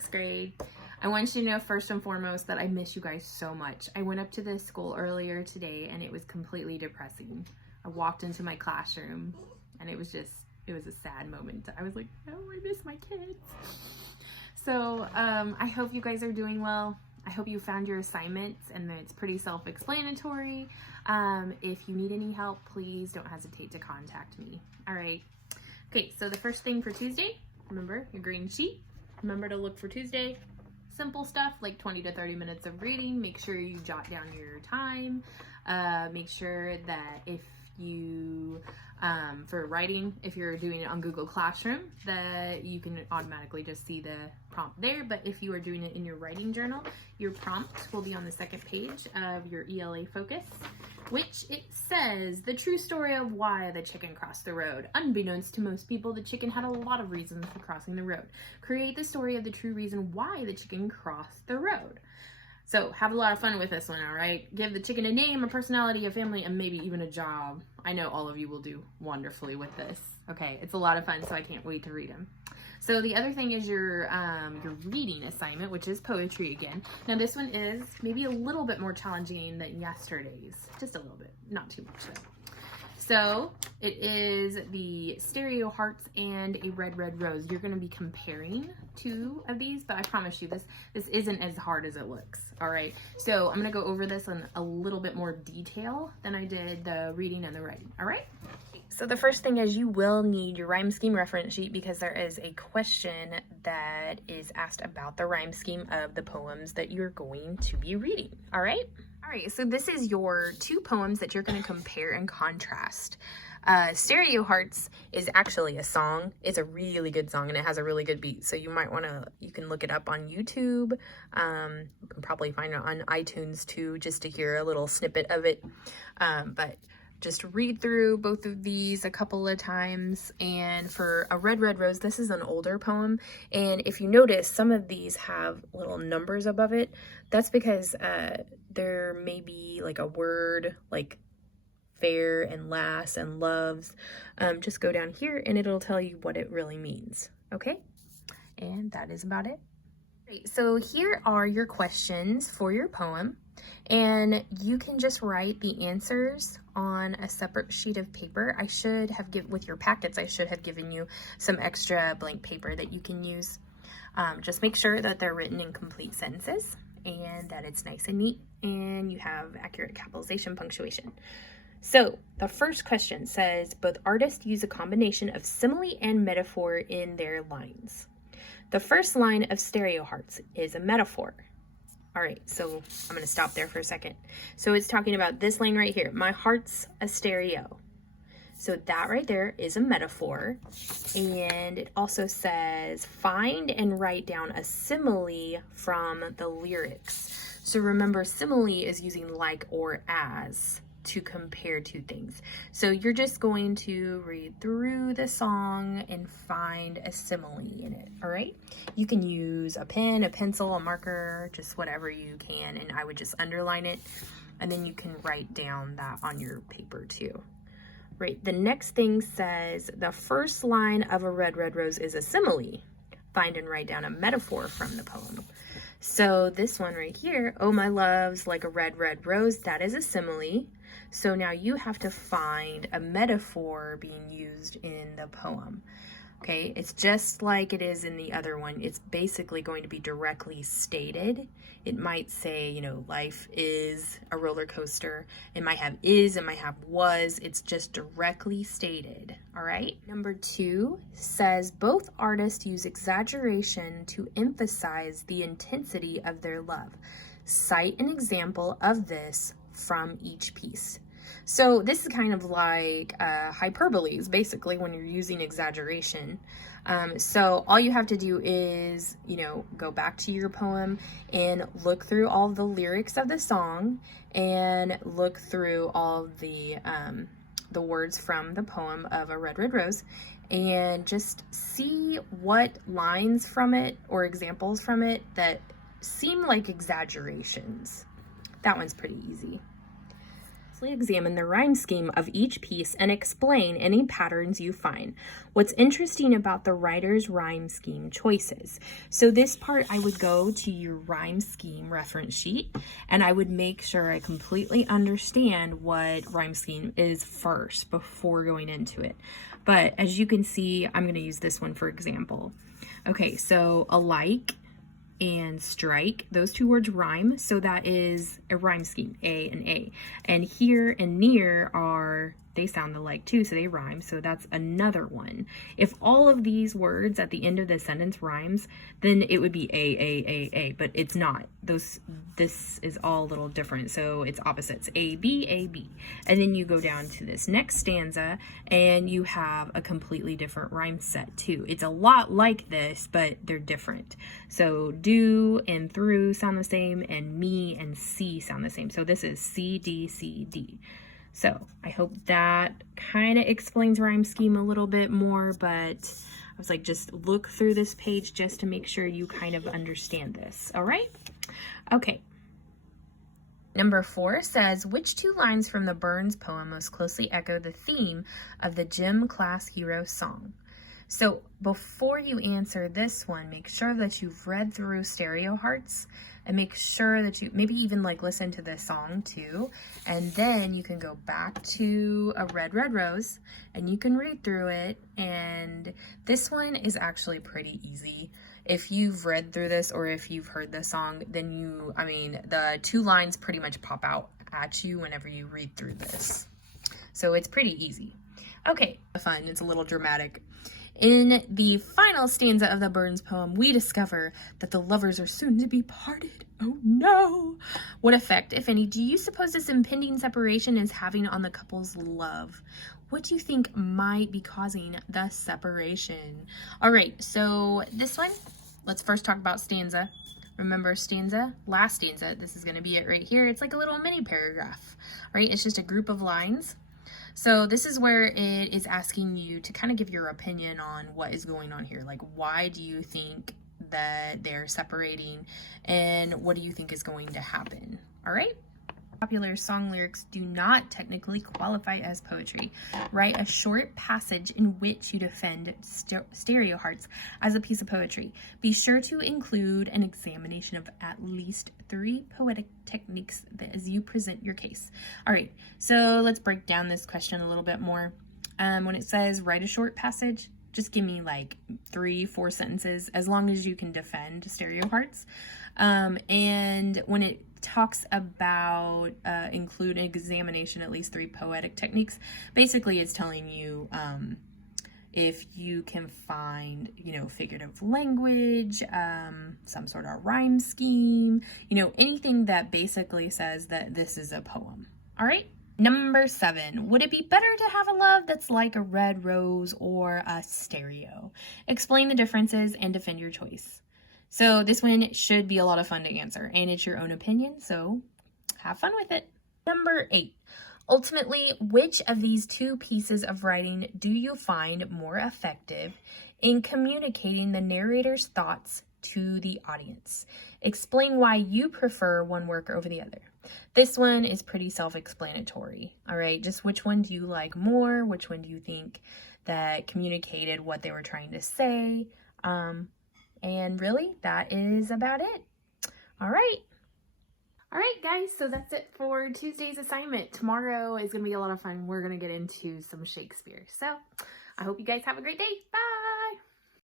6th grade. I want you to know first and foremost that I miss you guys so much. I went up to this school earlier today and it was completely depressing. I walked into my classroom and it was a sad moment. I was like, oh, I miss my kids. So I hope you guys are doing well. I hope you found your assignments and it's pretty self-explanatory. If you need any help, please don't hesitate to contact me. All right. Okay, so the first thing for Tuesday, remember your green sheet. Remember to look for Tuesday. Simple stuff like 20 to 30 minutes of reading. Make sure you jot down your time. Make sure that if you, for writing, if you're doing it on Google Classroom, that you can automatically just see the prompt there. But if you are doing it in your writing journal, your prompt will be on the second page of your ELA focus, which it says the true story of why the chicken crossed the road. Unbeknownst to most people, the chicken had a lot of reasons for crossing the road. Create the story of the true reason why the chicken crossed the road. So have a lot of fun with this one, all right? Give the chicken a name, a personality, a family, and maybe even a job. I know all of you will do wonderfully with this. Okay, it's a lot of fun, so I can't wait to read them. So the other thing is your reading assignment, which is poetry again. Now this one is maybe a little bit more challenging than yesterday's, just a little bit, not too much though. So it is the Stereo Hearts and a Red Red Rose. You're going to be comparing two of these, but I promise you this isn't as hard as it looks. All right. So I'm going to go over this in a little bit more detail than I did the reading and the writing. All right. So the first thing is you will need your rhyme scheme reference sheet because there is a question that is asked about the rhyme scheme of the poems that you're going to be reading. All right. All right, so this is your two poems that you're going to compare and contrast. Stereo Hearts is actually a song. It's a really good song and it has a really good beat. So you might want to, you can look it up on YouTube. You can probably find it on iTunes too, just to hear a little snippet of it. But just read through both of these a couple of times. And for a Red Red Rose, this is an older poem. And if you notice, some of these have little numbers above it. That's because there may be like a word like fair and lass and loves. Just go down here and it'll tell you what it really means. Okay? And that is about it. Right, so here are your questions for your poem. And you can just write the answers on a separate sheet of paper. I should have with your packets, I should have given you some extra blank paper that you can use. Just make sure that they're written in complete sentences and that it's nice and neat and you have accurate capitalization punctuation. So the first question says, both artists use a combination of simile and metaphor in their lines. The first line of Stereo Hearts is a metaphor. All right, so I'm going to stop there for a second. So it's talking about this line right here. My heart's a stereo. So that right there is a metaphor. And it also says, find and write down a simile from the lyrics. So remember, simile is using like or as to compare two things. So you're just going to read through the song and find a simile in it, all right? You can use a pen, a pencil, a marker, just whatever you can, and I would just underline it, and then you can write down that on your paper too. Right, the next thing says, the first line of a Red Red Rose is a simile. Find and write down a metaphor from the poem. So this one right here, oh my love's like a red, red rose, that is a simile. So now you have to find a metaphor being used in the poem. Okay, it's just like it is in the other one. It's basically going to be directly stated. It might say, you know, life is a roller coaster. It might have is, it might have was. It's just directly stated, all right? Number 2 says, both artists use exaggeration to emphasize the intensity of their love. Cite an example of this from each piece. So this is kind of like hyperboles, basically, when you're using exaggeration. So all you have to do is, you know, go back to your poem and look through all the lyrics of the song and look through all the words from the poem of A Red Red Rose and just see what lines from it or examples from it that seem like exaggerations. That one's pretty easy. closely examine the rhyme scheme of each piece and explain any patterns you find. What's interesting about the writer's rhyme scheme choices. So this part, I would go to your rhyme scheme reference sheet and I would make sure I completely understand what rhyme scheme is first before going into it. But as you can see, I'm going to use this one for example. Okay, so alike and strike, those two words rhyme, so that is a rhyme scheme, A and A. And here and near are, they sound alike too, so they rhyme, so that's another one. If all of these words at the end of the sentence rhymes, then it would be A, but it's not. This is all a little different, so it's opposites, A, B. And then you go down to this next stanza, and you have a completely different rhyme set too. It's a lot like this, but they're different. So do and through sound the same, and me and C sound the same. So this is C, D, C, D. So I hope that kind of explains rhyme scheme a little bit more, but I was like, just look through this page just to make sure you kind of understand this. All right. Okay. Number 4 says, which two lines from the Burns poem most closely echo the theme of the Gym Class Hero song? So before you answer this one, make sure that you've read through Stereo Hearts and make sure that you maybe even like listen to this song too. And then you can go back to A Red, Red Rose and you can read through it. And this one is actually pretty easy. If you've read through this or if you've heard the song, then the two lines pretty much pop out at you whenever you read through this. So it's pretty easy. Okay, fun, it's a little dramatic. In the final stanza of the Burns poem, we discover that the lovers are soon to be parted. Oh no! What effect, if any, do you suppose this impending separation is having on the couple's love? What do you think might be causing the separation? All right, so this one, let's first talk about stanza. Remember stanza, last stanza, this is gonna be it right here. It's like a little mini paragraph, right? It's just a group of lines. So this is where it is asking you to kind of give your opinion on what is going on here. Like, why do you think that they're separating and what do you think is going to happen? All right. Popular song lyrics do not technically qualify as poetry. Write a short passage in which you defend Stereo Hearts as a piece of poetry. Be sure to include an examination of at least 3 poetic techniques as you present your case. All right, so let's break down this question a little bit more. When it says write a short passage, just give me like 3-4 sentences, as long as you can defend Stereo Hearts. And when it talks about include an examination, at least 3 poetic techniques, basically it's telling you if you can find, figurative language, some sort of rhyme scheme, anything that basically says that this is a poem. All right. Number 7, would it be better to have a love that's like a red rose or a stereo? Explain the differences and defend your choice. So this one should be a lot of fun to answer, and it's your own opinion, so have fun with it. Number 8, ultimately, which of these 2 pieces of writing do you find more effective in communicating the narrator's thoughts to the audience? Explain why you prefer one work over the other. This one is pretty self-explanatory, all right? Just which one do you like more? Which one do you think that communicated what they were trying to say? And really, that is about it. All right. All right, guys, so that's it for Tuesday's assignment. Tomorrow is going to be a lot of fun. We're going to get into some Shakespeare. So I hope you guys have a great day. Bye.